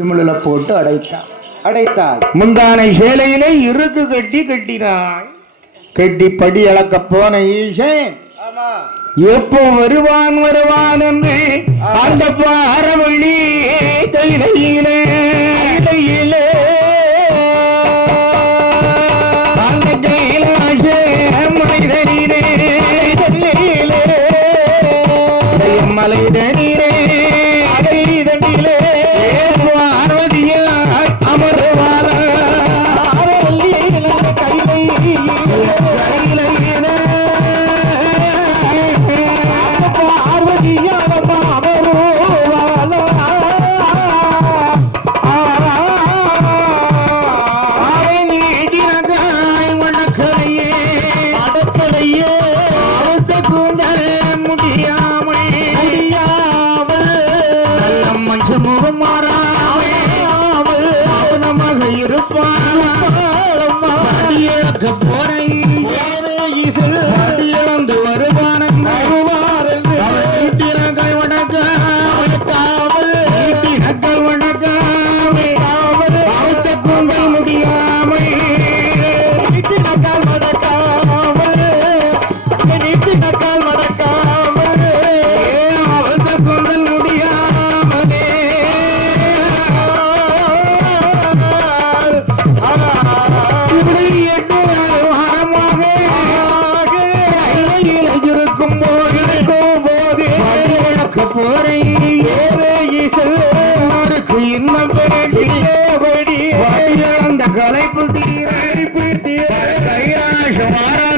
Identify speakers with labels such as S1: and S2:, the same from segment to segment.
S1: சிமிழில போட்டு அடைத்தான்
S2: அடைத்தாள்.
S1: முந்தானை சேலையிலே இறுக்கு கட்டி கட்டினாய். கட்டி படி அளக்க போன ஈசன். எப்போ வருவான் வருவான் என்று அந்த பாரவழி தைலையிலே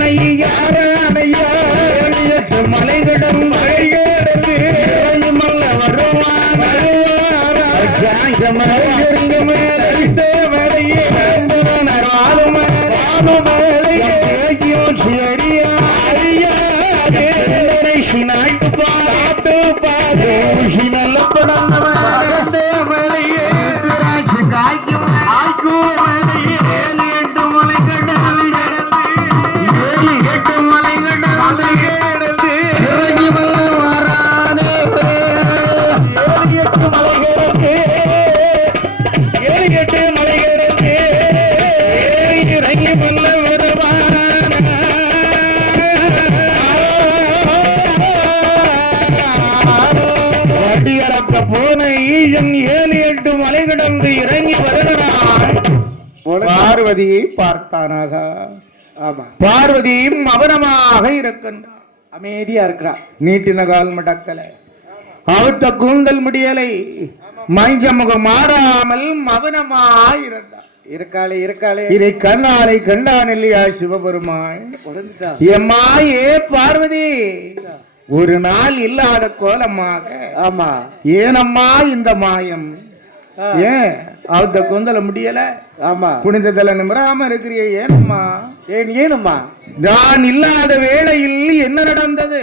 S1: கைலாசம் யாரானையா எட்டு மலைகடம் மல்ல வருவான் வருவாரா சாங்கமருங்க மேலே மேலையே சந்தனர் பார்வதியை பார்த்தானாக.
S2: ஆமா.
S1: பார்வதியும் அவனமாக இருக்கின்றான்.
S2: அமைதியா இருக்கிறா
S1: நீட்டின கால் மடக்கல. அவுத்த கூந்தல் முடியலை. மஞ்சமுகம் மாறாமல் மவனமாயிருந்தான்
S2: இருக்காளே இருக்காளே.
S1: இதை கண்ணாலை கண்டான் இல்லையா
S2: உடஞ்சிட்டா?
S1: எம்மா ஏ பார்வதி ஒரு நாள் இல்லாத கோலமாக
S2: ஆமா.
S1: ஏனம்மா இந்த மாயம். ஏன்? அவுத்த கூந்தல முடியல?
S2: ஆமா.
S1: புனிதத்துல நிமிராம இருக்கிறியே ஏனம்மா?
S2: ஏன் ஏனும்மா?
S1: நான் இல்லாத வேளையில் என்ன நடந்தது?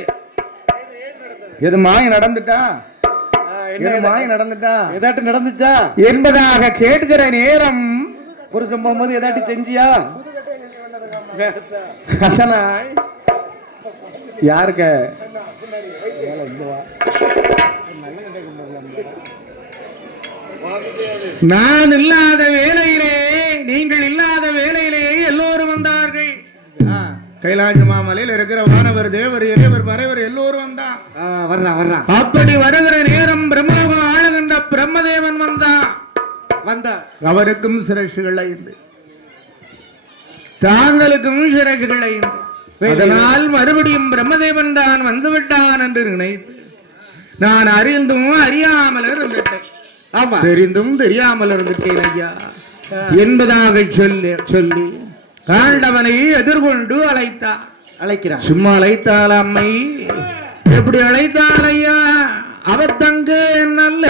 S1: எது மாயம் நடந்துட்டா?
S2: என்ன
S1: மாயம் நடந்துட்டா?
S2: ஏதாட்டும் நடந்துச்சா?
S1: என்பதாக கேட்கிற நேரம்
S2: புருஷன் போகும்போது ஏதாட்டி செஞ்சியா?
S1: ஹசனாய் யாருக்க? நான் இல்லாத வேலையிலே நீங்கள் இல்லாத வேலையிலே எல்லோரும் வந்தார்கள். கைலாச மாமலையில் இருக்கிற வானவர் தேவர் இளையவர் மறைவர் எல்லோரும் வந்தான்.
S2: ஆ, வர்றான் வர்றான்
S1: அப்படி வருகிற நேரம் பிரம்மலோகம் ஆளுகின்ற பிரம்மதேவன் வந்தான்.
S2: வந்தா.
S1: அவருக்கும் சிரசுகள் ஐந்து தாங்களுக்கும் சிறகுகள் ஐந்து அதனால் மறுபடியும் பிரம்மதேவன் தான் வந்து விட்டான் என்று நினைத்து நான் அறிந்தும் அறியாமல் இருந்துட்டேன். தெரிந்தும் தெரியாமல் இருந்துட்டேன் ஐயா. என்பதாக சொல்லி சொல்லி காண்டவனை எதிர்கொண்டு அழைத்தார்
S2: அழைக்கிறான்.
S1: சும்மா அழைத்தாள் அம்மை. எப்படி அழைத்தாள் ஐயா? அவர் தங்க நல்ல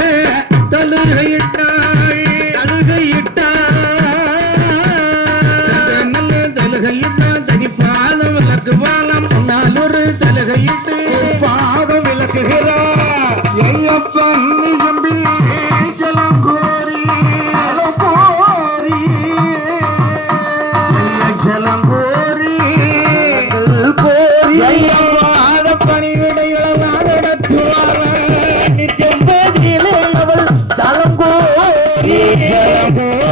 S1: தலுகையிட்டாள் தலுகையிட்டாள் நல்ல தலுகையிட்டாள் தனி பாதம் விளக்கு பாலம் நான் ஒரு தலுகையிட்டு பாதம் விளக்குகிறார். ஐயப்பன் হবে